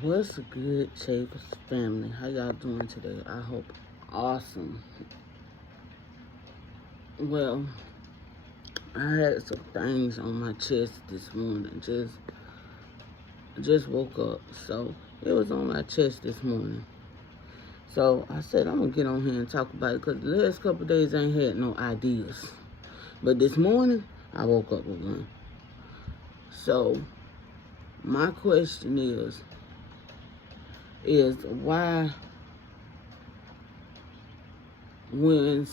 What's good, Chapers family? How y'all doing today? I hope awesome. Well, I had some things on my chest this morning. Just woke up, so it was on my chest this morning. So I said I'm gonna get on here and talk about it because the last couple of days I ain't had no ideas, but this morning I woke up with one. So my question is why when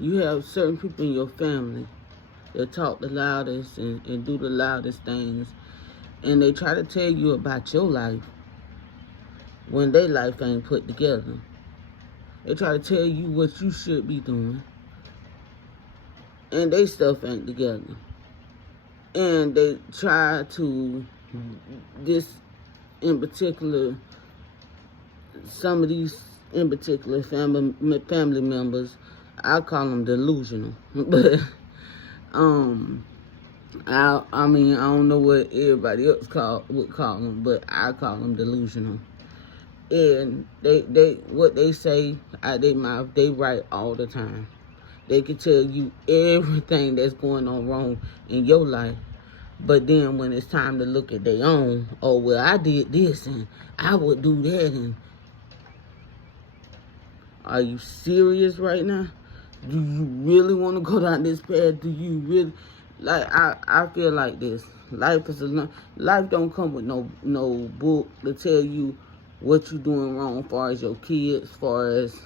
you have certain people in your family that talk the loudest and do the loudest things, and they try to tell you about your life when their life ain't put together. They try to tell you what you should be doing, and they stuff ain't together. And they try to, this in particular, some of these in particular family members, I call them delusional. But I mean, I don't know what everybody else would call them, but I call them delusional. And they what they say out their mouth, they right all the time. They can tell you everything that's going on wrong in your life. But then when it's time to look at their own, oh, well, I did this and I would do that. And are you serious right now? Do you really want to go down this path? Do you really? Like, I feel like this. Life don't come with no book to tell you what you doing wrong as far as your kids, as far as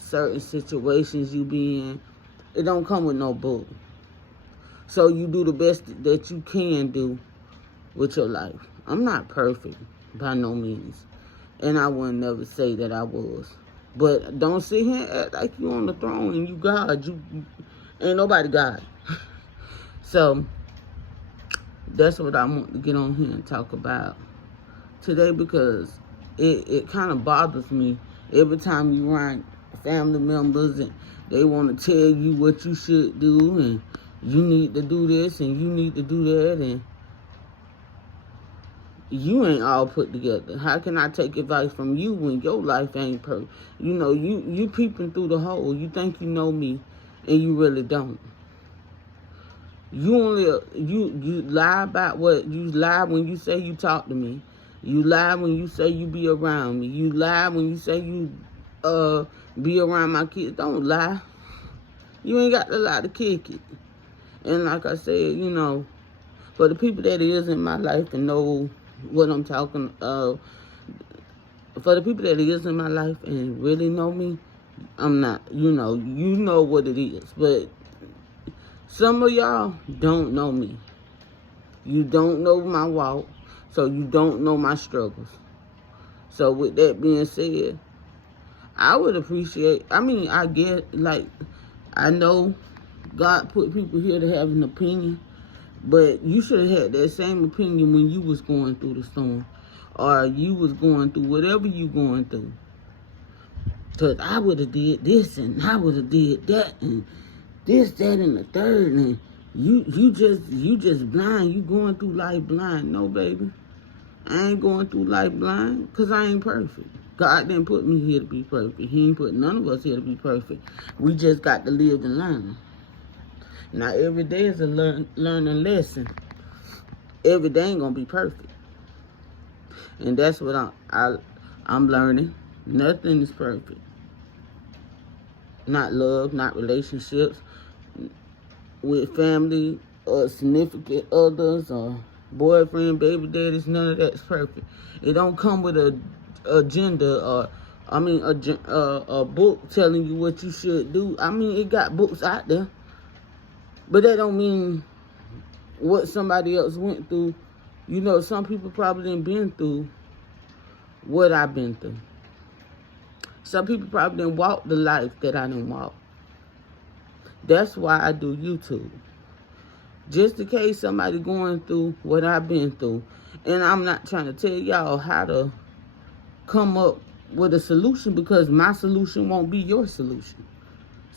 certain situations you be in. It don't come with no book. So you do the best that you can do with your life. I'm not perfect by no means, and I would never say that I was. But don't sit here and act like you on the throne and you God. You ain't nobody God. So that's what I want to get on here and talk about today, because it kind of bothers me every time you rank family members and they want to tell you what you should do and you need to do this and you need to do that, and you ain't all put together. How can I take advice from you when your life ain't perfect? You know, you peeping through the hole. You think you know me, and you really don't. You lie about what you lie when you say you talk to me. You lie when you say you be around me. You lie when you say you be around my kids. Don't lie. You ain't got to lie to kick it. And like I said, you know, for the people that is in my life and know what I'm talking, for the people that is in my life and really know me, I'm not, you know what it is. But some of y'all don't know me. You don't know my walk, so you don't know my struggles. So with that being said, I would appreciate, I get, like, I know God put people here to have an opinion, but you should have had that same opinion when you was going through the storm, or you was going through whatever you going through. Because I would have did this, and I would have did that, and this, that, and the third, and you just blind. You going through life blind. No, baby. I ain't going through life blind because I ain't perfect. God didn't put me here to be perfect. He ain't put none of us here to be perfect. We just got to live and learn. Now, every day is a learning lesson. Every day ain't going to be perfect. And that's what I'm learning. Nothing is perfect. Not love, not relationships with family or significant others or boyfriend, baby daddies. None of that's perfect. It don't come with a agenda or a book telling you what you should do. It got books out there, but that don't mean what somebody else went through. You know, some people probably didn't been through what I've been through. Some people probably didn't walk the life that I didn't walk. That's why I do YouTube. Just in case somebody going through what I've been through. And I'm not trying to tell y'all how to come up with a solution, because my solution won't be your solution.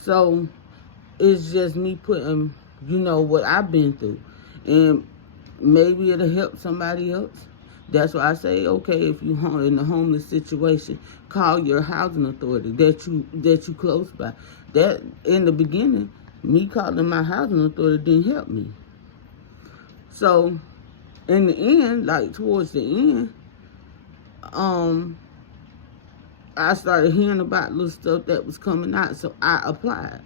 So it's just me putting, what I've been through. And maybe it'll help somebody else. That's why I say, okay, if you in a homeless situation, call your housing authority that you close by. That in the beginning, me calling my housing authority didn't help me. So in the end, like towards the end, I started hearing about little stuff that was coming out, so I applied.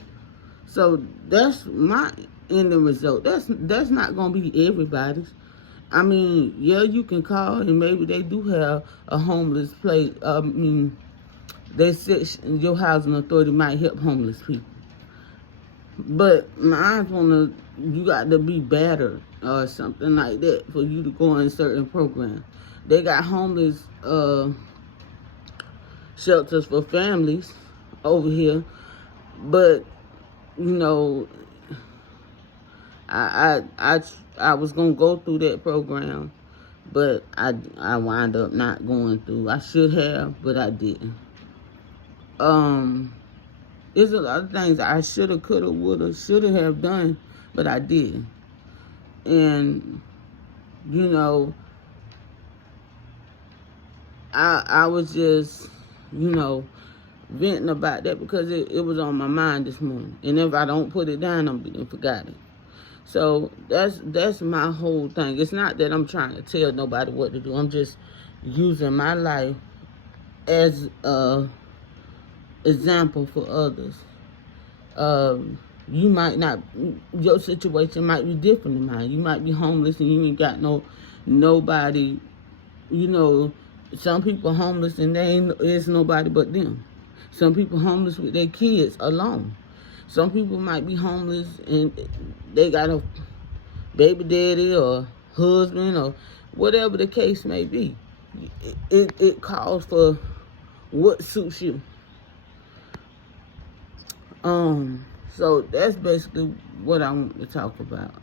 So that's my ending result. That's not gonna be everybody's. I mean, yeah, you can call and maybe they do have a homeless place. They said your housing authority might help homeless people. But you got to be better or something like that for you to go in certain programs. They got homeless shelters for families over here, but I was gonna go through that program, but I wound up not going through. I should have, but I didn't. There's a lot of things I shoulda, coulda, woulda, shoulda have done, but I didn't. And I was just venting about that because it was on my mind this morning. And if I don't put it down, I'm gonna forget it. So that's my whole thing. It's not that I'm trying to tell nobody what to do. I'm just using my life as a example for others. You might not, your situation might be different than mine. You might be homeless and you ain't got nobody. Some people homeless and there's nobody but them. Some people homeless with their kids alone. Some people might be homeless and they got a baby daddy or husband or whatever the case may be. It calls for what suits you. So that's basically what I want to talk about.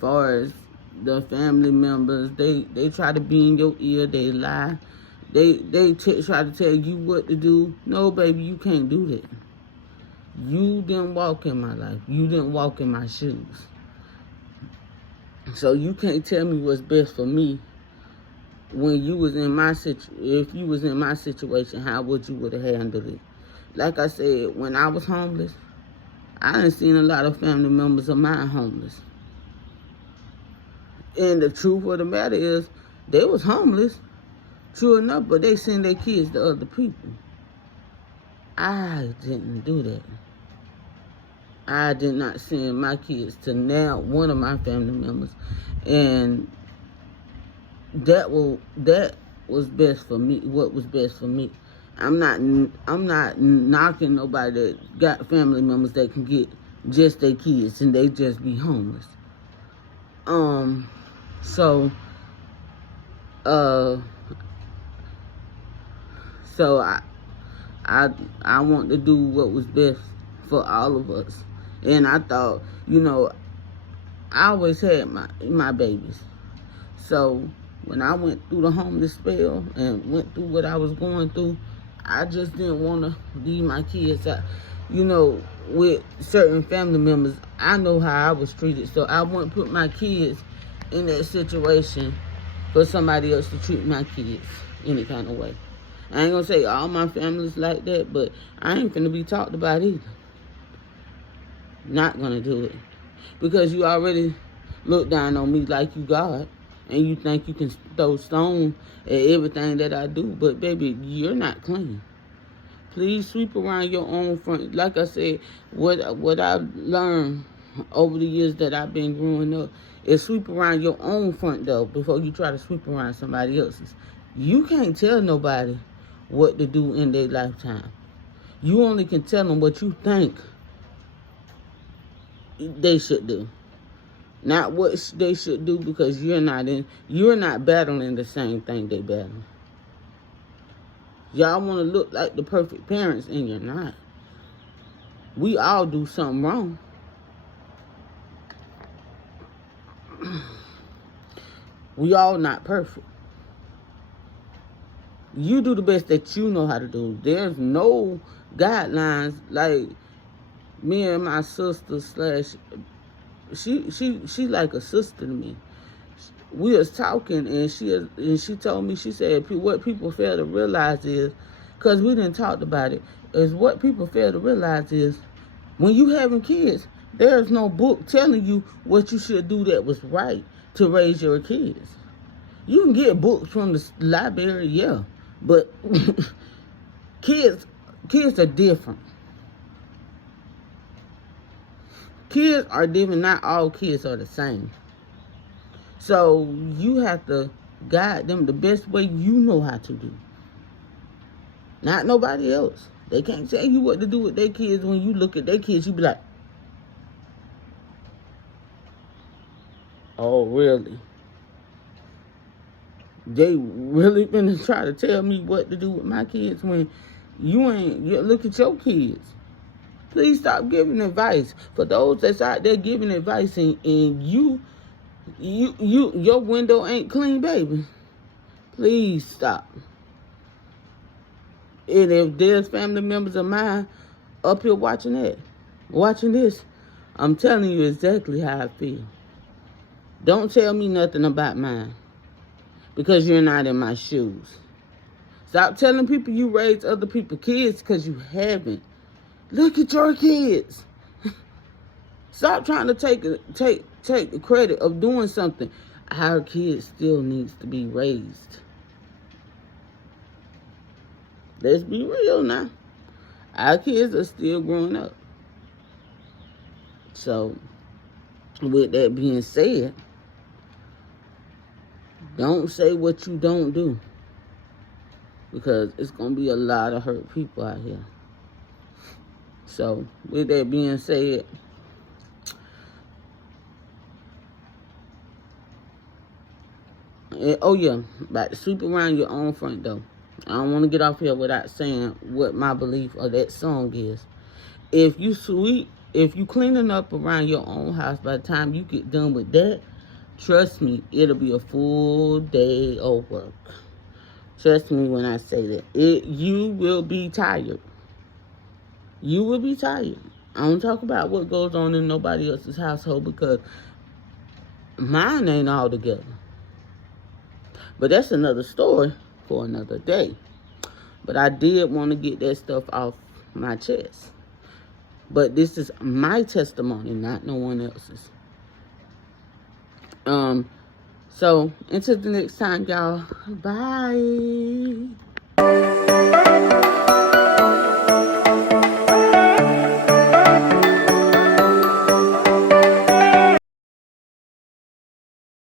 Far as the family members, they try to be in your ear, they lie. They try to tell you what to do. No, baby, you can't do that. You didn't walk in my life. You didn't walk in my shoes. So you can't tell me what's best for me when you was in my if you was in my situation, how would you would have handled it? Like I said, when I was homeless, I done seen a lot of family members of mine homeless. And the truth of the matter is, they was homeless, true enough, but they send their kids to other people. I didn't do that. I did not send my kids to one of my family members. And that was best for me, what was best for me. I'm not knocking nobody that got family members that can get just their kids and they just be homeless. So I want to do what was best for all of us. And I thought, I always had my babies. So when I went through the homeless spell and went through what I was going through, I just didn't want to leave my kids out. With certain family members, I know how I was treated. So I wouldn't put my kids in that situation for somebody else to treat my kids any kind of way. I ain't gonna say all my family's like that, but I ain't finna be talked about either. Not gonna do it. Because you already look down on me like you God, and you think you can throw stone at everything that I do, but baby, you're not clean. Please sweep around your own front. Like I said, what I've learned over the years that I've been growing up is sweep around your own front door before you try to sweep around somebody else's. You can't tell nobody what to do in their lifetime. You only can tell them what you think they should do. Not what they should do, because you're not battling the same thing they battle. Y'all want to look like the perfect parents, and you're not. We all do something wrong. We all not perfect. You do the best that you know how to do. There's no guidelines. Like me and my sister she like a sister to me. we was talking, and she told me, she said, what people fail to realize is, because we didn't talk about it, is what people fail to realize is, when you having kids, there's no book telling you what you should do that was right to raise your kids. You can get books from the library, yeah, but kids are different. Kids are different. Not all kids are the same. So you have to guide them the best way you know how to do. Not nobody else. They can't tell you what to do with their kids. When you look at their kids, you be like, oh, really? They really gonna try to tell me what to do with my kids when you look at your kids. Please stop giving advice. For those that's out there giving advice and your window ain't clean, baby, please stop. And if there's family members of mine up here watching this, I'm telling you exactly how I feel. Don't tell me nothing about mine, because you're not in my shoes. Stop telling people you raised other people's kids, because you haven't. Look at your kids. Stop trying to take the credit of doing something. Our kids still needs to be raised. Let's be real now. Our kids are still growing up. So, with that being said, don't say what you don't do, because it's going to be a lot of hurt people out here. So, with that being said, oh yeah, about to sweep around your own front door. I don't want to get off here without saying what my belief of that song is. If you cleaning up around your own house, by the time you get done with that, trust me, it'll be a full day of work. Trust me when I say that. You will be tired. You will be tired. I don't talk about what goes on in nobody else's household, because mine ain't all together. But that's another story for another day. But I did want to get that stuff off my chest. But this is my testimony, not no one else's. So until the next time, y'all. Bye.